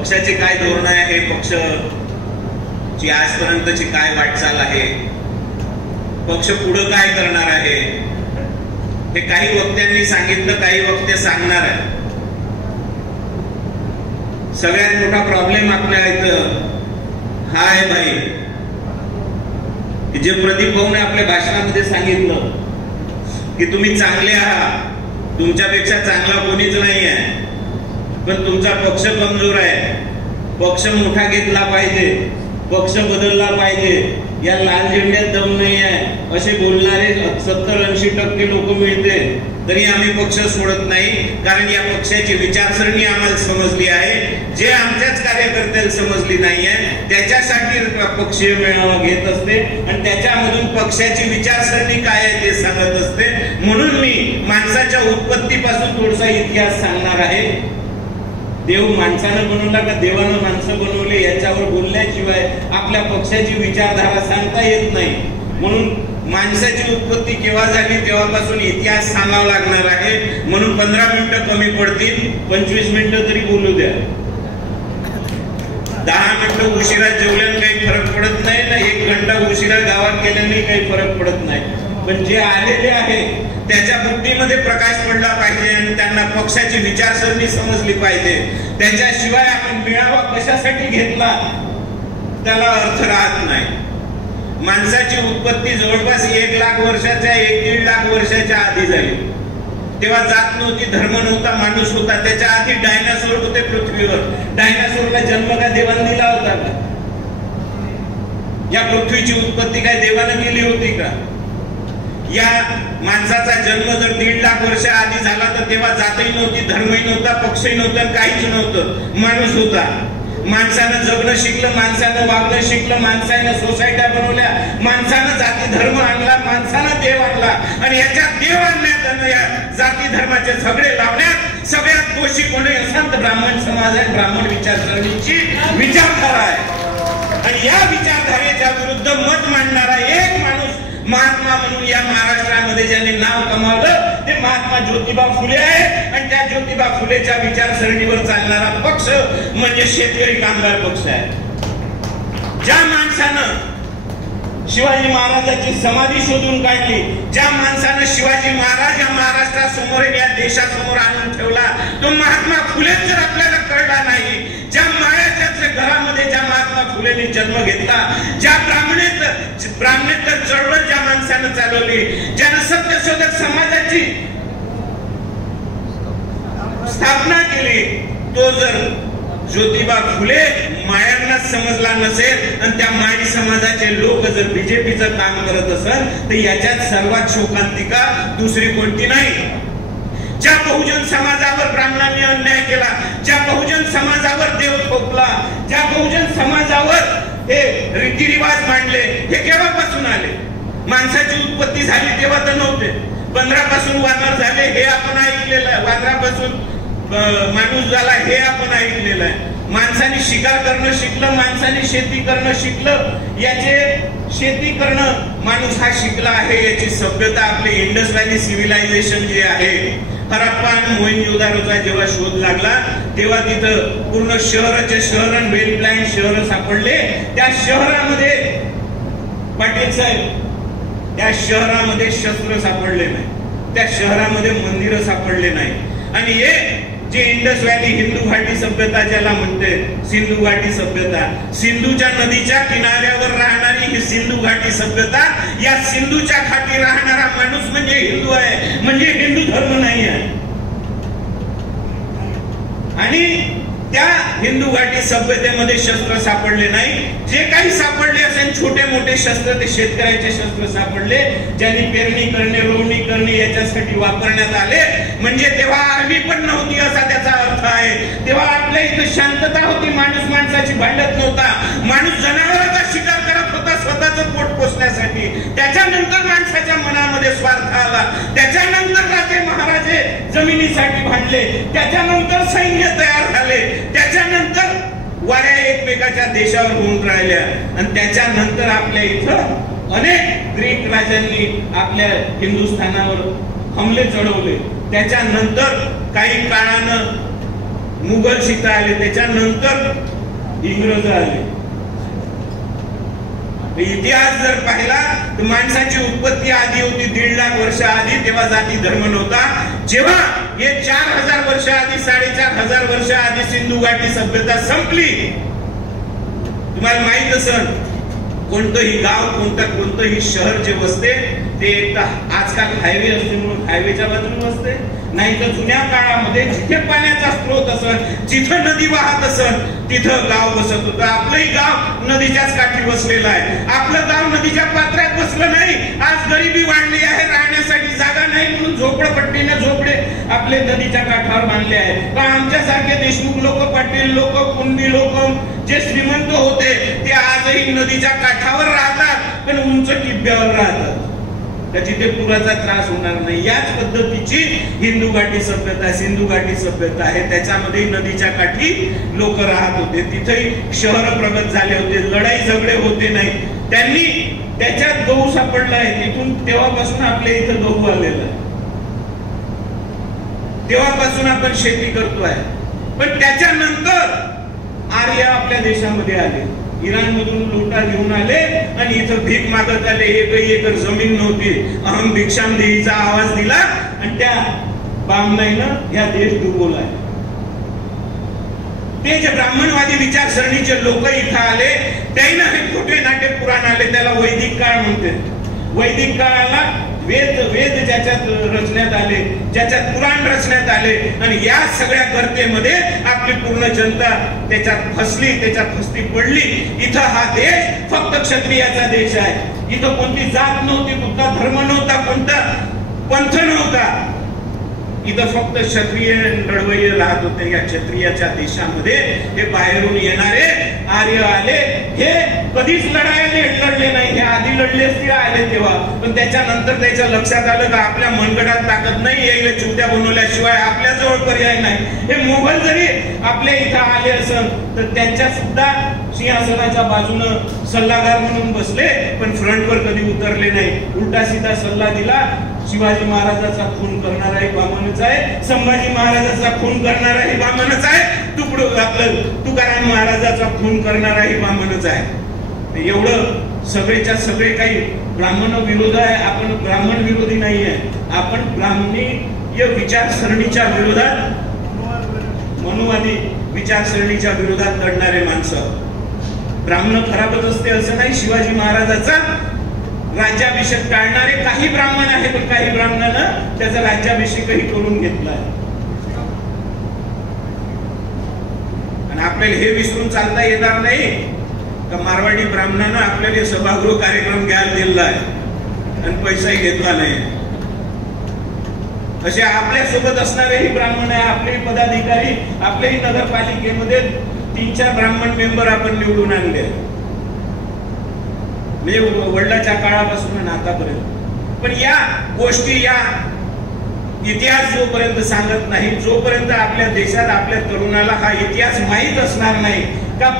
पक्षाचे काय धोरण आहे, पक्षाची आजपर्यंतची काय वाटचाल आहे, पक्ष पुढे काय करणार आहे, हे काही वक्त्यांनी सांगितलं, काही वक्ते सांगणार आहे. सगळ्यात मोठा प्रॉब्लेम आपल्या इथं हा आहे भाई, जे प्रदीप भाऊने आपल्या भाषणामध्ये सांगितलं की तुम्ही चांगले आहात, तुमच्यापेक्षा चांगला कोणीच नाही आहे, पण तुमचा पक्ष कमजोर आहे, पक्ष मोठा घेतला पाहिजे, पक्ष बदलला पाहिजे, या लाल झेंड्यात दम नाही आहे असे बोलणारे 70-80% लोक मिळते तरी आम्ही पक्ष सोडत नाही. कारण या पक्षाची विचारसरणी आम्हाला समजली आहे, जे आमच्याच कार्यकर्त्याला समजली नाहीये त्याच्यासाठी पक्षीय मेळावा घेत असते आणि त्याच्यामधून पक्षाची विचारसरणी काय आहे ते सांगत असते. म्हणून मी माणसाच्या उत्पत्तीपासून थोडासा इतिहास सांगणार आहे. देव माणसानं बनवला का देवानं माणसं बनवले याच्यावर बोलल्याशिवाय आपल्या पक्षाची विचारधारा सांगता येत नाही. म्हणून माणसाची उत्पत्ती केव्हा झाली तेव्हापासून इतिहास सांगावा लागणार आहे. म्हणून 15 मिनिटं कमी पडतील, 25 मिनिटं तरी बोलू द्या. 10 मिनिटं उशिरा जेवल्याने काही फरक पडत नाही ना, 1 घंटा उशिरा गावात गेल्याने काही फरक पडत नाही. पण जे आलेले आहे त्याच्या बुद्धीमध्ये प्रकाश पडला पाहिजे आणि त्यांना पक्षाची विचारसरणी समजली पाहिजे. त्याच्याशिवाय आपण मेळावा कशासाठी घेतला त्याला अर्थ राहत नाही. माणसाची उत्पत्ती जवळपास 1 लाख वर्षाच्या 1-1.5 लाख वर्षाच्या आधी झाली. तेव्हा जात नव्हती, धर्म नव्हता, माणूस होता. त्याच्या आधी डायनासोर होते पृथ्वीवर. डायनासोरला जन्म काय देवाने दिला होता का? या पृथ्वीची उत्पत्ती काय देवाने केली होती का? या माणसाचा जन्म जर 1.5 लाख वर्ष आधी झाला तर तेव्हा जातही नव्हती, धर्मही नव्हता, पक्षही नव्हता, काहीच नव्हतं, माणूस होता. माणसानं जगणं शिकलं, माणसानं वागणं शिकलं, माणसानं सोसायट्या बनवल्या, माणसानं जाती धर्म आणला, माणसानं देव आणला आणि याच्यात देव आणण्यात आणि या जाती धर्माचे झगडे लावण्यात सगळ्यात दोषी कोणी असेल तर ब्राह्मण समाज आहे. ब्राह्मण विचारसरणीची विचारधारा आहे आणि या विचारधारेच्या विरुद्ध मत मांडणारा एक माणूस महात्मा म्हणून या महाराष्ट्रामध्ये ज्याने नाव कमावलं ते महात्मा ज्योतिबा फुले आहे. आणि त्या ज्योतिबा फुलेच्या विचारसरणीवर चालणारा पक्ष म्हणजे शेतकरी कामगार पक्ष आहे. ज्या माणसानं शिवाजी महाराजांची समाधी शोधून काढली, ज्या माणसानं शिवाजी महाराज या महाराष्ट्रासमोर या देशासमोर आणून ठेवला, तो महात्मा फुले जर आपल्याला कळला नाही, ज्या मायाच्या घरामध्ये ज्या महात्मा फुलेंनी जन्म घेतला, ज्या ब्राह्मणेतर चळवळ ज्या माणसानं चालवली, ज्यानं सत्यशोधक समाजाची स्थापना केली, तो जर ज्योतिबा फुले मायांना समजला नसेल आणि त्या माळी समाजाचे लोक जर बीजेपीचं काम करत असेल तर याच्यात सर्वात शोकांतिका दुसरी कोणती नाही. ज्या बहुजन समाजावर ब्राह्मणांनी अन्याय केला, ज्या बहुजन समाजावर देव थोपला, ज्या बहुजन समाजावर हे रीतिरिवाज मांडले, हे केव्हापासून आले? माणसाची उत्पत्ती झाली तेव्हा तर नव्हते. 15 पासून वानर झाले हे आपण ऐकलेलं आहे, वानरापासून माणूस झाला हे आपण ऐकलेलं आहे. माणसाने शिकार करणं शिकलं, माणसाने शेती करणं शिकलं, याचे शेती करणं माणूस हा शिकला आहे. याची सभ्यता आपली इंडस व्हॅली सिव्हिलायझेशन जे आहे, हरप्पा आणि मोहेंजोदारोचा जेव्हा शोध लागला तेव्हा तिथं पूर्ण शहराचे शहर आणि वेल प्लॅन शहर सापडले. त्या शहरामध्ये पाटील साहेब त्या शहरामध्ये शस्त्र सापडले नाही, त्या शहरामध्ये मंदिरं सापडले नाही. आणि हे जे इंडस व्हॅली हिंदू घाटी सभ्यता ज्याला म्हणते, सिंधू घाटी सभ्यता, सिंधूच्या नदीच्या किनाऱ्यावर राहणारी ही सिंधू घाटी सभ्यता, या सिंधूच्या घाटी राहणारा माणूस म्हणजे हिंदू आहे, म्हणजे हिंदू धर्म नाही आहे. आणि त्या हिंदू घाटी सभ्यतेमध्ये शस्त्र सापडले नाही. जे काही सापडले असेल छोटे मोठे शस्त्र ते शेतकऱ्याचे शस्त्र सापडले, ज्यांनी पेरणी करणे, रोवणी करणे याच्यासाठी वापरण्यात आले. म्हणजे तेव्हा आर्मी पण नव्हती असा त्याचा अर्थ आहे. तेव्हा आपल्या इथं शांतता होती, माणूस माणसाची भांडत नव्हता, माणूस जनावरांचा शिकार करत होता स्वतःचं पोट पोसण्यासाठी. त्याच्यानंतर माणसाच्या मनामध्ये स्वार्थ आला, त्याच्यानंतर राजे महाराजे जमिनीसाठी भांडले, त्याच्यानंतर सैन्य तयार झाले, त्याच्यानंतर वाऱ्या एकमेकाच्या देशावर होऊन राहिल्या आणि त्याच्यानंतर आपल्या इथं अनेक ग्रीक राजांनी आपल्या हिंदुस्थानावर हमले चढवले. त्याच्यानंतर काही काळानं मुघल सीता आले, त्याच्यानंतर इंग्रज आले. इतिहास जर पाहिला तर माणसाची उत्पत्ती आधी होती 1.5 लाख वर्ष आधी, तेव्हा जाती धर्म नव्हता. जेव्हा हे 4000 वर्ष आधी 4500 वर्ष आधी सिंधू घाटी सभ्यता संपली, तुम्हाला माहित असेल कोणतंही गाव कोणतंही शहर जे वसते ते आजकाल हायवे असते म्हणून हायवेच्या बाजूने वसते, नाही तर जुन्या काळामध्ये जिथे पाण्याचा स्रोत असेल, जिथं नदी वाहत असेल तिथं गाव बसत होतं. आपलंही गाव नदीच्याच काठी बसलेलं आहे. आपलं गाव नदीच्या पात्रात बसलं नाही. आज गरिबी वाढली आहे, राहण्यासाठी जागा नाही म्हणून झोपडपट्टीने झोपडे आपले नदीच्या काठावर बांधले आहेत. पण आमच्यासारखे देशमुख लोक, पाटील लोक, कुणबी लोक जे श्रीमंत होते ते आजही नदीच्या काठावर राहतात, पण उंच टिब्यावर राहतात. त्याची ते पुराचा त्रास होणार नाही. याच पद्धतीची हिंदू घाटी सभ्यता, सिंधू घाटी सभ्यता आहे. त्याच्यामध्ये नदीच्या काठी लोक राहत होते. तिथेही शहर प्रगत झाले होते, लढाई झगडे होते नाही. त्यांनी त्याच्यात गहू सापडला आहे. तिथून तेव्हापासून आपल्या इथं गहू आलेला आहे. तेव्हापासून आपण शेती करतोय. पण त्याच्यानंतर आर्य आपल्या देशामध्ये आले, इराण मधून लोटा घेऊन आले आणि इथं भीक मागत आले. 1 एकर जमीन नव्हती. अहम भिक्षाम देहीचा आवाज दिला आणि त्या बामणाईनं या देश डुबवलाय. ते जे ब्राह्मणवादी विचारसरणीचे लोक इथं आले, त्यांना हे खोटे नाटे पुराण आले. त्याला वैदिक काळ म्हणते. वैदिक काळाला वेद ज्याच्यात रचण्यात आले, ज्याच्यात पुराण रचण्यात आले, आणि या सगळ्या गर्तेमध्ये आपली पूर्ण जनता त्याच्यात फसली, त्याच्यात फसती पडली. इथं हा देश फक्त क्षत्रियाचा देश आहे. इथं कोणती जात नव्हती, कोणता धर्म नव्हता, कोणता पंथ नव्हता. इथं फक्त क्षत्रिय लढवय्ये राहत होते. या क्षत्रियाच्या देशामध्ये हे बाहेरून येणारे आर्य आले. हे कधीच लढले नाही. हे आधी लढले असते आले तेव्हा, पण त्याच्यानंतर त्याच्या लक्षात आलं का आपल्या मनगडात ताकद नाही, यायला चुट्या बनवल्याशिवाय आपल्या जवळ पर्याय नाही. हे मोगल जरी आपल्या इथं आले असेल तर त्यांच्या सुद्धा सिंहासनाच्या बाजूनं सल्लागार म्हणून बसले, पण फ्रंटवर कधी उतरले नाही. उलटा सीधा सल्ला दिला. शिवाजी महाराजाचा खून करणाराही बामणच आहे, संभाजी महाराजाचा खून करणाराही बामणच आहे, तुकाराम महाराजाचा खून करणाराही बामणच आहे. एवढं सगळेच्या सगळे काही ब्राह्मण विरोध आहे. आपण ब्राह्मण विरोधी नाही आहे. आपण ब्राह्मणीय विचारसरणीच्या विरोधात, मनुवादी विचारसरणीच्या विरोधात लढणारे माणसं. ब्राह्मण खराबच असते असं नाही. शिवाजी महाराजाचा राज्याभिषेक टाळणारे काही ब्राह्मण आहे, पण काही ब्राह्मणानं त्याचा राज्याभिषेकही करून घेतला आहे. आणि आपल्याला हे विसरून चालता येणार नाही का मारवाडी ब्राह्मणानं आपल्याला सभागृह कार्यक्रम घ्यायला दिला आहे आणि पैसाही घेतला नाही. असे आपल्या सोबत असणारेही ब्राह्मण आहे. आपले पदाधिकारी, आपल्याही नगरपालिकेमध्ये 3-4 ब्राह्मण मेंबर आपण निवडून आणले, म्हणजे वडिलाच्या काळापासून आतापर्यंत. पण या गोष्टी, या इतिहास जोपर्यंत सांगत नाही, जोपर्यंत आपल्या देशात आपल्या तरुणाला हा इतिहास माहीत असणार नाही का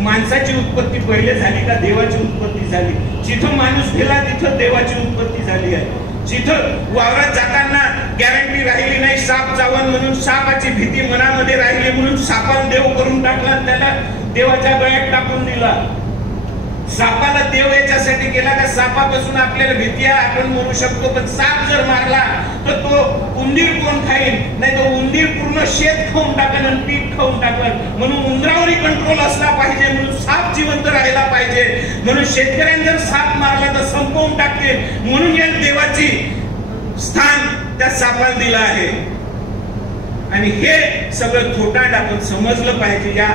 माणसाची उत्पत्ती पहिले झाली का देवाची उत्पत्ती झाली. जिथं माणूस गेला तिथं देवाची उत्पत्ती झाली आहे. जिथं वावरात जाताना गॅरंटी राहिली नाही, साप चावण म्हणून सापाची भीती मनामध्ये राहिली म्हणून सापाला देव करून टाकला, त्याला देवाच्या गळ्यात टाकून दिला. सापाला देव याच्यासाठी केला का सापापासून आपल्याला भीती आहे आपण म्हणू शकतो, पण साप जर मारला तर तो उंदीर कोण खाईल, नाही तर उंदीर पूर्ण शेत खाऊन टाकल आणि पीक खाऊन टाकल. म्हणून उंदरावरही कंट्रोल असला पाहिजे, म्हणून साप जिवंत राहायला पाहिजे. म्हणून शेतकऱ्यांनी जर साप मारला तर संपवून टाकते. म्हणून या देवाची स्थान त्या सापाला दिलं आहे. आणि हे सगळं थोटांड आपण समजलं पाहिजे. या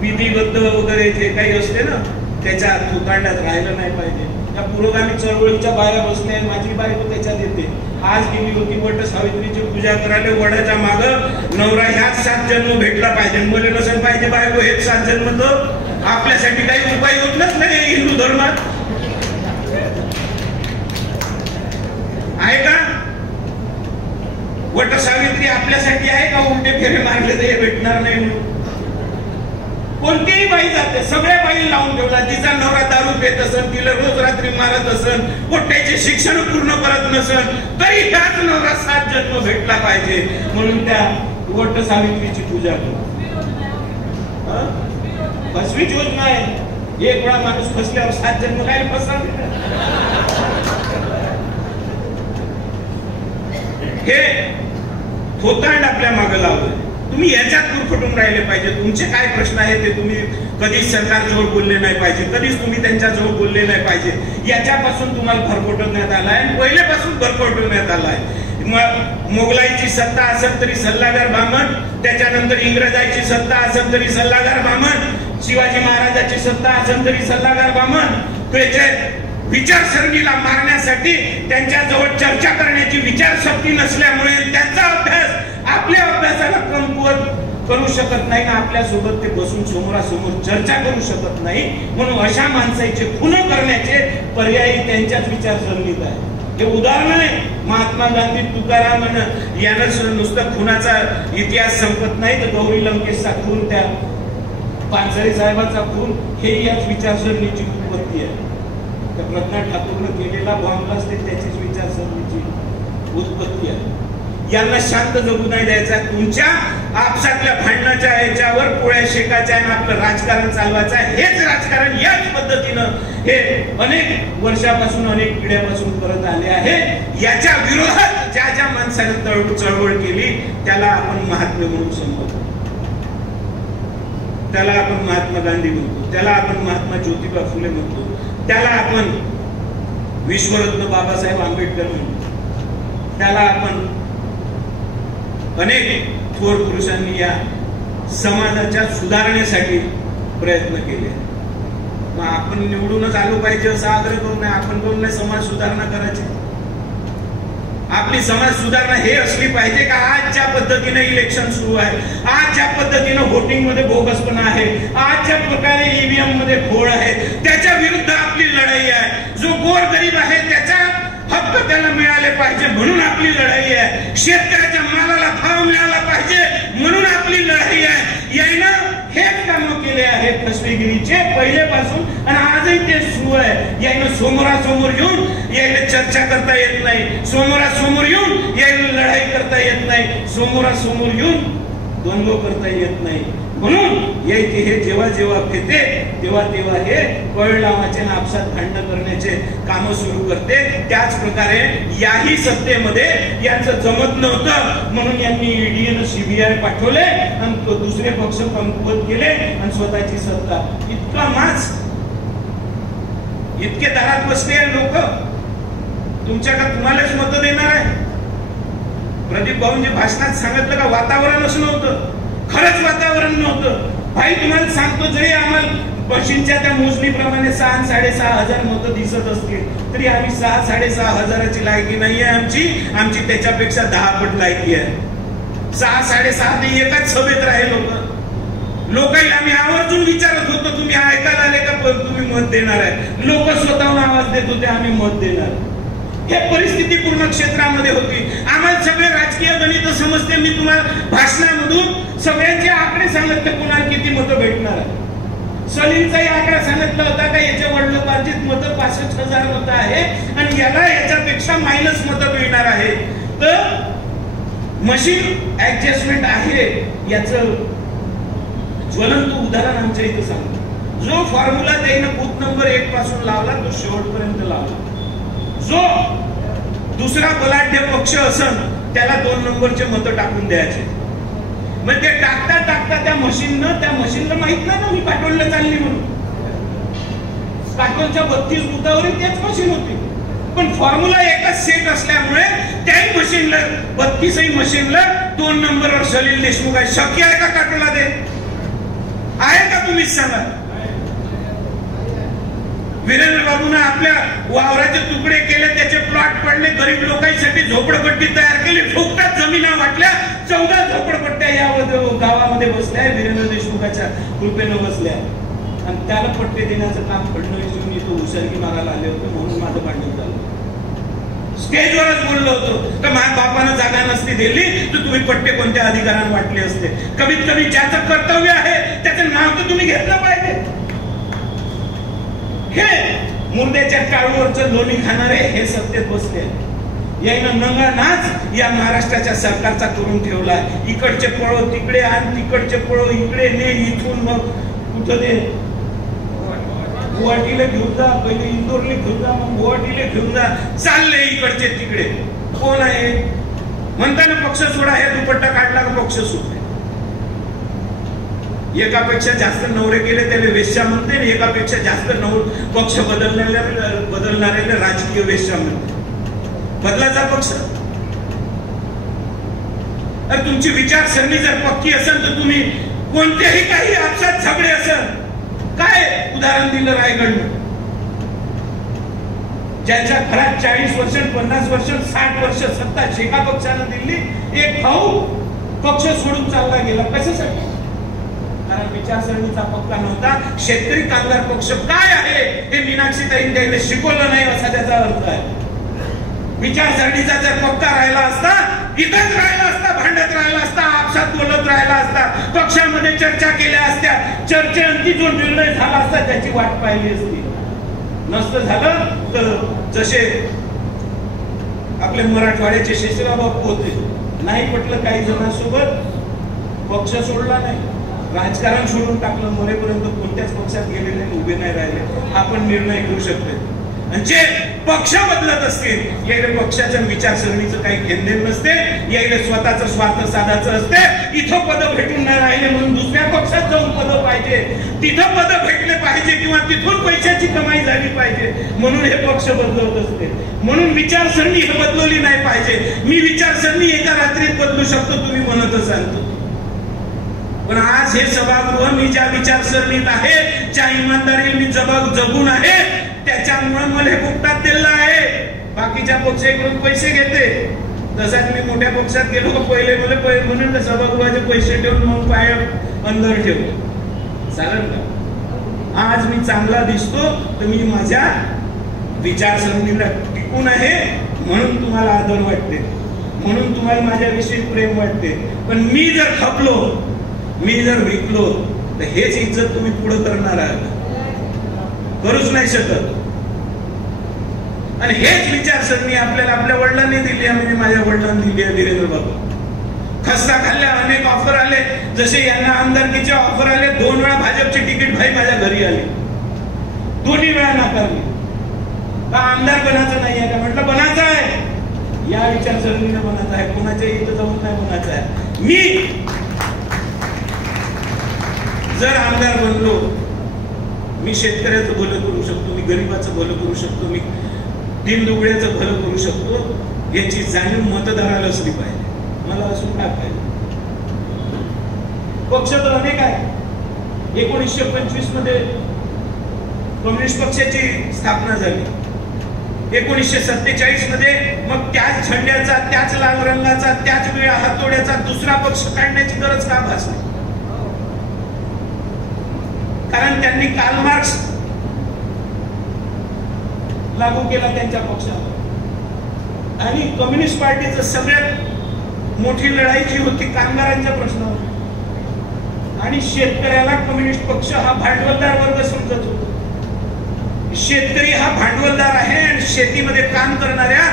विधिबद्ध वगैरे जे काही असते ना त्याच्या थोतांडात राहिलं नाही पाहिजे. त्या पुरोगामी चळवळीच्या बाया बसल्या, माझी बायको त्याच्यात येते. आज गेली होती वट सावित्रीची पूजा करायला, वडाच्या माग नवरा ह्याच 7 जन्म भेटला पाहिजे. मला नसेल पाहिजे बायको हेच 7 जन्म, तर आपल्यासाठी काही उपाय होतच नाही हिंदू धर्मात आहे का? वट सावित्री आपल्यासाठी आहे का? उलटे फेरे मारले तर हे भेटणार नाही म्हणून कोणतीही बाई जाते, सगळ्या बाई लावून ठेवला. तिचा नवरा दारू पेत असेल, तिला रोज रात्री मारत असेल, पोट्याचे शिक्षण पूर्ण करत नसेल, तरी त्याच नवरा 7 जन्म भेटला पाहिजे. म्हणून त्या वट सावित्रीची पूजा करा. फसवीच योजना आहे. एक वेळा माणूस फसल्यावर 7 जन्म काय फसणार. हे थोतांड आपल्या मागे लावलंय. तुम्ही याच्यात गुरफटून राहिले पाहिजे. तुमचे काय प्रश्न आहेत ते तुम्ही कधीच सरकारजवळ बोलले नाही पाहिजे, कधीच तुम्ही त्यांच्याजवळ बोलले नाही पाहिजे. याच्यापासून तुम्हाला भरकटवण्यात आलाय, पहिल्यापासून भरकटवण्यात आलाय. मोगलाईची सत्ता असेल तरी सल्लागार ब्राह्मण, त्याच्यानंतर इंग्रजाची सत्ता असेल तरी सल्लागार ब्राह्मण, शिवाजी महाराजाची सत्ता असेल तरी सल्लागार ब्राह्मण. त्याच्या विचारसरणीला मारण्यासाठी त्यांच्याजवळ चर्चा करण्याची विचारशक्ती नसल्यामुळे त्यांचा अभ्यास आपल्या अभ्यासाला कमकुवत करू शकत नाही ना आपल्यासोबत ते बसून समोरासमोर चर्चा करू शकत नाही. म्हणून अशा माणसाचे खून करण्याचे पर्यायी त्यांच्याच विचारसरणीत आहे. हे उदाहरण आहे. महात्मा गांधी, तुकाराम यानं नुसतं खुनाचा इतिहास संपत नाही तर गौरी लंकेशचा खून, त्या पानसरे साहेबांचा खून, हे याच विचारसरणीची उत्पत्ती आहे. त्या प्रज्ञा ठाकूरनं केलेला बॉम्बलास्ट त्याचीच विचारसरणीची उत्पत्ती आहे. यांना शांत जगू नाही द्यायचा. तुमच्या आपसातल्या भांडणाच्या याच्यावर पोळ्या शेकाच्या आणि आपलं राजकारण चालवायचं आहे. हेच राजकारण याच पद्धतीनं हे अनेक वर्षापासून, अनेक पिढ्यापासून करत आले आहे. याच्या विरोधात ज्या ज्या माणसाने चळवळ केली त्याला आपण महात्मे म्हणून समजतो, त्याला आपण महात्मा गांधी म्हणतो, त्याला आपण महात्मा ज्योतिबा फुले म्हणतो, त्याला आपण विश्वरत्न बाबासाहेब आंबेडकर म्हणतो, त्याला आपण अनेक थोर पुरुषांनी या समाजाच्या सुधारणेसाठी प्रयत्न केले. मग आपण निवडूनच आलो पाहिजे असा आग्रह करू नये. आपण करून नाही समाज सुधारणा करायची. आपली समाज सुधारणा हे असली पाहिजे का आज ज्या पद्धतीने इलेक्शन सुरू आहे, आज ज्या पद्धतीने व्होटिंग मध्ये बोगसपणा आहे, आज ज्या प्रकारे ईव्हीएम मध्ये घोळ आहे, त्याच्या विरुद्ध आपली लढाई आहे. जो गोरगरीब आहे त्याचा हक्क त्याला मिळाले पाहिजे म्हणून आपली लढाई आहे. शेतकऱ्याच्या मालाला भाव मिळाला पाहिजे म्हणून आपली लढाई आहे. यानं हेच कामं केले आहेत फसवेगिरीचे पहिलेपासून आणि आजही ते सुरू आहे. यानं समोरासमोर येऊन यायला चर्चा करता येत नाही, समोरासमोर येऊन यायला लढाई करता येत नाही, समोरासमोर येऊन द्वंद्व करता येत नाही. म्हणून हे जेव्हा जेव्हा घेते तेव्हा तेव्हा हे कळ लावायचे आणि आपसात भांडण करण्याचे काम सुरू करते. त्याच प्रकारे याही सत्तेमध्ये यांचं जमत नव्हतं म्हणून यांनी ईडी सीबीआय पाठवले आणि दुसरे पक्ष कमकुवत केले आणि स्वतःची सत्ता. इतका माच, इतके दारात बसले लोक तुमच्याकडे तुम्हालाच मत देणार आहे. प्रदीप भाऊंजी भाषणात सांगितलं का वातावरणच नव्हतं. खरंच वातावरण नव्हतं. भाई तुम्हाला सांगतो, जरी आम्हाला पशींच्या त्या मोजणीप्रमाणे 6-6.5 हजार मतं दिसत असतील तरी आम्ही 6-6.5 हजाराची लायकी नाहीये आमची त्याच्यापेक्षा 10 पट लायकी आहे. 6-6.5 ते एकाच सभेत राहिले लोकांना आम्ही आवर्जून विचारत होतो तुम्ही ऐकायला आले का तुम्ही मत देणार आहे. लोक स्वतःहून आवाज देत होते आम्ही मत देणार. हे परिस्थिती पूर्ण क्षेत्रामध्ये होती. आम्हाला सगळे राजकीय गणित समजते. मी तुम्हाला भाषणामधून सगळ्यांचे आकडे सांगितले कुणाला किती मतं भेटणार आहे. सलीमचाही आकडा सांगितला होता का याच्या वडिलोपार्जित मतं 65,000 मतं आहे आणि याला याच्यापेक्षा मायनस मतं मिळणार आहे. तर मशीन ऍडजस्टमेंट आहे याचं ज्वलंत उदाहरण आमच्या इथं सांगतो. जो फॉर्म्युला त्यानं बूथ नंबर 1 पासून लावला तो शेवटपर्यंत लावला. जो दुसरा बलाढ्य पक्ष असन त्याला 2 नंबरचे मतं टाकून द्यायचे. मग ते टाकता टाकता त्या मशीनला माहित नाही ना मी काटोलला चालली म्हणून. काटोलच्या 32 बुथावरही त्याच मशीन होती. पण फॉर्म्युला एकच सेट असल्यामुळे त्याही मशीनला 32ही मशीनला 2 नंबरवर सलील देशमुख आहे. शक्य आहे का काटोला दे? आहे का तुम्हीच सांगा. वीरेंद्र बाबूंना आपल्या वावराचे तुकडे केले, त्याचे प्लॉट पडले, गरीब लोकांसाठी झोपडपट्टी तयार केली, फुकटात जमिना वाटल्या. 14 झोपडपट्ट्या या गावामध्ये बसल्या वीरेंद्र देशमुखाच्या कृपेनं बसल्या आणि त्याला पट्टे देण्याचं काम फडणवीस येऊन इथं उसर्गी मारायला आले होते म्हणून माझं भांडण झालं. स्टेजवरच बोललो होतो तर माझ्या बापानं जागा नसती दिली तर तुम्ही पट्टे कोणत्या अधिकाराने वाटले असते. कमीत कमी ज्याचं कर्तव्य आहे त्याचं नाव तर तुम्ही घेतलं पाहिजे. हे मुर्द्याच्या टाळूवरचं लोणी खाणारे हे सत्तेत बसले. यानं नंगा नाच या महाराष्ट्राच्या सरकारचा करून ठेवलाय. इकडचे पळो तिकडे आण, तिकडचे पळो इकडे ने, इथून मग कुठं दे गुवाहाटीला घेऊन जा, पहिले इंदोरला घेऊन जा, मग गुवाहाटीला घेऊन जा, चालले इकडचे तिकडे. कोण आहे म्हणताना पक्ष सोडा, हे दुपट्टा काढला का पक्ष सोडले. एकापेक्षा जास्त नवरे केले त्याला वेश्या म्हणते, एकापेक्षा जास्त पक्ष बदलणाऱ्याला राजकीय वेश्या म्हणते. बदलाचा पक्ष. तुमची विचारसरणी जर पक्की असेल तर तुम्ही कोणत्याही काही आपसात झगडे असेल. काय उदाहरण दिलं रायगड, ज्याच्या घरात 40 वर्ष 50 वर्ष 60 वर्ष सत्ता शेका पक्षानं दिली, एक भाऊ पक्ष सोडून चालला गेला. कशासाठी? कारण विचारसरणीचा पक्का नव्हता. शेतकरी कामगार पक्ष काय आहे हे मीनाक्षीताईंनी त्याला शिकवलं नाही असा त्याचा अर्थ आहे. विचारसरणीचा जर पक्का राहिला असता, इथंच राहिला असता, भांडत राहिला असता, आपसात बोलत राहिला असता, पक्षामध्ये चर्चा केल्या असत्या, चर्चेअंती जो निर्णय झाला असता त्याची वाट पाहिली असती. नसतं झालं तर जसे आपले मराठवाड्याचे शेषराव बापू होते, नाही पटलं काही जणांसोबत, पक्ष सोडला नाही, राजकारण सोडून टाकलं, मरेपर्यंत कोणत्याच पक्षात गेले नाही, उभे नाही राहिले. आपण निर्णय घेऊ शकतो. जे पक्ष बदलत असतील याला पक्षाच्या विचारसरणीचं काही घेणदेण नसते, याला स्वतःचा स्वार्थ साधायचं असते. इथं पद भेटून नाही राहिले म्हणून दुसऱ्या पक्षात जाऊन पद पाहिजे, तिथं पद भेटले पाहिजे किंवा तिथून पैशाची कमाई झाली पाहिजे म्हणून हे पक्ष बदलत असते. म्हणून विचारसरणी हे बदलवली नाही पाहिजे. मी विचारसरणी एका रात्रीत बदलू शकतो तुम्ही म्हणत असाल, पण आज हे सभागृह मी ज्या विचारसरणीत आहे, ज्या इमानदारी मी जगून आहे, त्याच्यामुळे मला फुकटात दिलं आहे. बाकीच्या पक्षाकडून पैसे घेते, तसाच मी मोठ्या पक्षात गेलो का पहिले मला म्हणून सभागृहाचे पैसे ठेवून मग पाय अंदर ठेवतो, चालेल का? आज मी चांगला दिसतो तर मी माझ्या विचारसरणीला टिकून आहे म्हणून तुम्हाला आदर वाटते, म्हणून तुम्हाला माझ्याविषयी प्रेम वाटते. पण मी जर खपलो, मी जर विकलो तर हेच इज्जत तुम्ही पुढे करणार आहात, करूच नाही शकत. आणि हेच विचारसरणी आपल्याला आपल्या वडिलांनी दिली आहे, म्हणजे माझ्या वडिलांनी दिली आहे. वीरेंद्र बाबू खस्ता खाल्ल्या, अनेक ऑफर आले, जसे यांना आमदारकीचे ऑफर आले. 2 वेळा भाजपची तिकीट भाई माझ्या घरी आली, 2 वेळा नाकारली. का आमदार बनायचं नाही आहे का? म्हटलं बनायचं आहे, या विचारसरणीने बनायचं आहे, कोणाच्या इथं जाऊन नाही बनायचं आहे. मी जर आमदार बनलो, मी शेतकऱ्याचं भलं करू शकतो, मी गरीबाचं भलं करू शकतो, मी दिनदुबळ्याचं भलं करू शकतो, याची जाणीव मतदाराला असली पाहिजे. मला असून काय पाहिजे? पक्ष तर अनेक आहे. 1925 मध्ये कम्युनिस्ट पक्षाची स्थापना झाली. 1947 मध्ये मग त्याच झेंड्याचा, त्याच लाल रंगाचा, त्याच वेळा हातोड्याचा दुसरा पक्ष काढण्याची गरज का भासली? कारण त्यांनी कार्ल मार्क्स लागू केला त्यांच्या पक्षावर. आणि कम्युनिस्ट पार्टीचं सगळ्यात मोठी लढाई जी होती कामगारांच्या प्रश्नावर, आणि शेतकऱ्याला कम्युनिस्ट पक्ष हा भांडवलदार वर्ग समजत होता. शेतकरी हा भांडवलदार आहे आणि शेतीमध्ये काम करणाऱ्या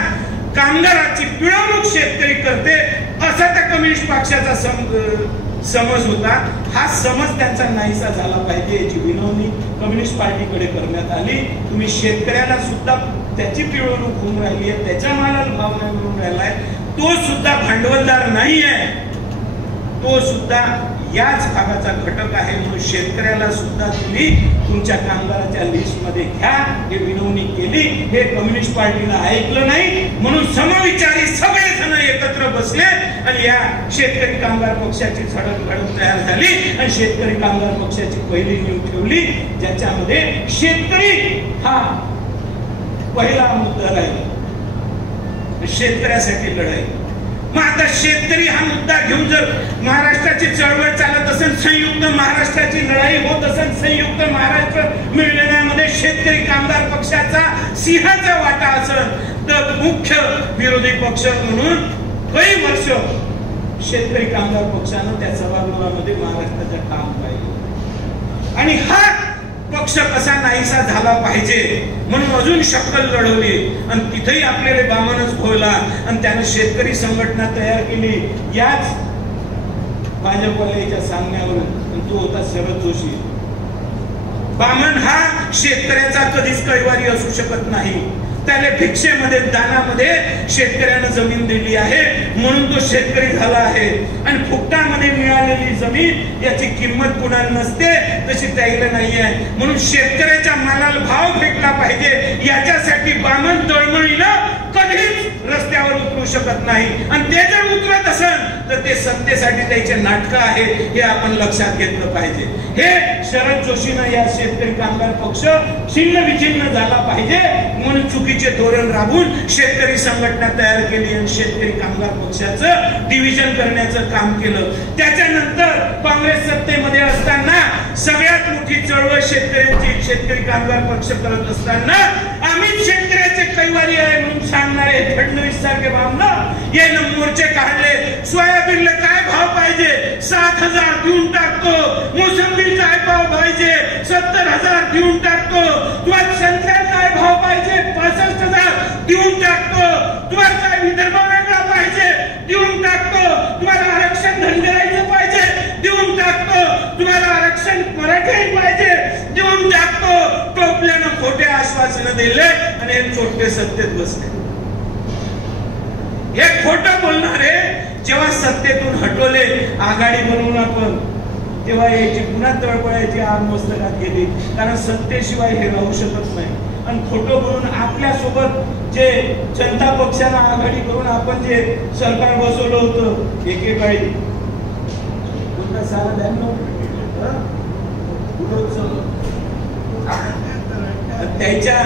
कामगाराची पिळवणूक शेतकरी करते असा त्या कम्युनिस्ट पक्षाचा समज होता. हा समज त्यांचा नाहीसा झाला पाहिजे याची विनवणी कम्युनिस्ट पार्टीकडे करण्यात आली. तुम्ही शेतकऱ्याला सुद्धा त्याची पिळवणूक होऊन राहिली आहे, त्याच्या मालाला भाव नाही मिळून राहिलाय, तो सुद्धा भांडवलदार नाही आहे, तो सुद्धा याच भागाचा घटक आहे. म्हणून शेतकऱ्याला सुद्धा तुम्ही तुमच्या कामगाराच्या लिस्ट मध्ये घ्या हे विनवणी केली. हे कम्युनिस्ट पार्टीला ऐकलं नाही, म्हणून समविचारी सगळे जण एकत्र बसले आणि या शेतकरी कामगार पक्षाची झडप तयार झाली आणि शेतकरी कामगार पक्षाची पहिली नीव ठेवली, ज्याच्यामध्ये शेतकरी हा पहिला मुद्दा राहिला, शेतकऱ्यासाठी लढाई. मग आता शेतकरी हा मुद्दा घेऊन जर महाराष्ट्राची चळवळ चालत असेल, संयुक्त महाराष्ट्राची लढाई होत असेल, संयुक्त महाराष्ट्र मिळवण्यामध्ये शेतकरी कामगार पक्षाचा सिंहाचा वाटा असेल तर मुख्य विरोधी पक्ष म्हणून काही वर्ष शेतकरी कामगार पक्षानं त्या सभागृहामध्ये महाराष्ट्राचं काम पाहिलं. आणि हा पक्ष कसा नाहीसा झाला पाहिजे म्हणून अजून शक्कल लढवली आणि तिथेही आपल्याला बामणच भोवला आणि त्यानं शेतकरी संघटना तयार केली याच भाजपवाल्याच्या सांगण्यावरून. तो होता शरद जोशी. बामण हा शेतकऱ्याचा कधीच कैवारी असू शकत नाही. त्याला भिक्षेमध्ये दानामध्ये शेतकऱ्यानं जमीन दिली आहे म्हणून तो शेतकरी झाला आहे. आणि फुकटामध्ये मिळालेली जमीन याची किंमत कुणाला नसते तशी त्याला नाही आहे. म्हणून शेतकऱ्याच्या मालाला भाव भेटला पाहिजे याच्यासाठी बामण तळमळीनं कधीच रस्त्यावर उतरू शकत नाही. आणि ते जर उतरत असेल तर ते सत्तेसाठी त्याचे नाटक आहे हे आपण लक्षात घेतलं पाहिजे. हे शरद जोशीनं या शेतकरी कामगार पक्ष छिन्न विछिन्न झाला पाहिजे म्हणून चुकीचे धोरण राबवून शेतकरी संघटना तयार केली आणि शेतकरी कामगार पक्षाचं डिव्हिजन करण्याचं काम केलं. त्याच्यानंतर काँग्रेस सत्तेमध्ये असताना सगळ्यात मोठी चळवळ शेतकऱ्यांची शेतकरी कामगार पक्ष करत असताना आम्ही शेतकऱ्याचे कैवारी आहे म्हणून सांगणारे फडणवीस सारखे भावना यानं मोर्चे काढले. सोयाबीनला काय भाव पाहिजे 7,000 देऊन टाकतो. मोसंबी काय भाव पाहिजे 70,000 देऊन टाकतो. तुम्हाला संत्र्याला काय भाव पाहिजे 65,000 देऊन टाकतो. तुम्हाला काय विदर्भ वेगळा पाहिजे देऊन टाकतो. तुम्हाला आरक्षण धनगरायचं पाहिजे देऊन टाकतो. तुम्हाला आरक्षण मराठी पाहिजे देऊन टाकतो. टोपल्यानं खोटे आश्वासनं दिले आणि हे चोट्टे सत्तेत बसले. हे खोटं बोलणारे जेव्हा सत्तेतून हटवले आघाडी बनवून आपण तेव्हा याची पुन्हा तळपळायची आग मस्तकात गेली. कारण सत्तेशिवाय हे राहू शकत नाही. आणि खोटं बोलून आपल्या सोबत जे जनता पक्षाला आघाडी करून आपण जे सरकार बसवलं होतं एकेकाळी कोणता सारा त्याच्या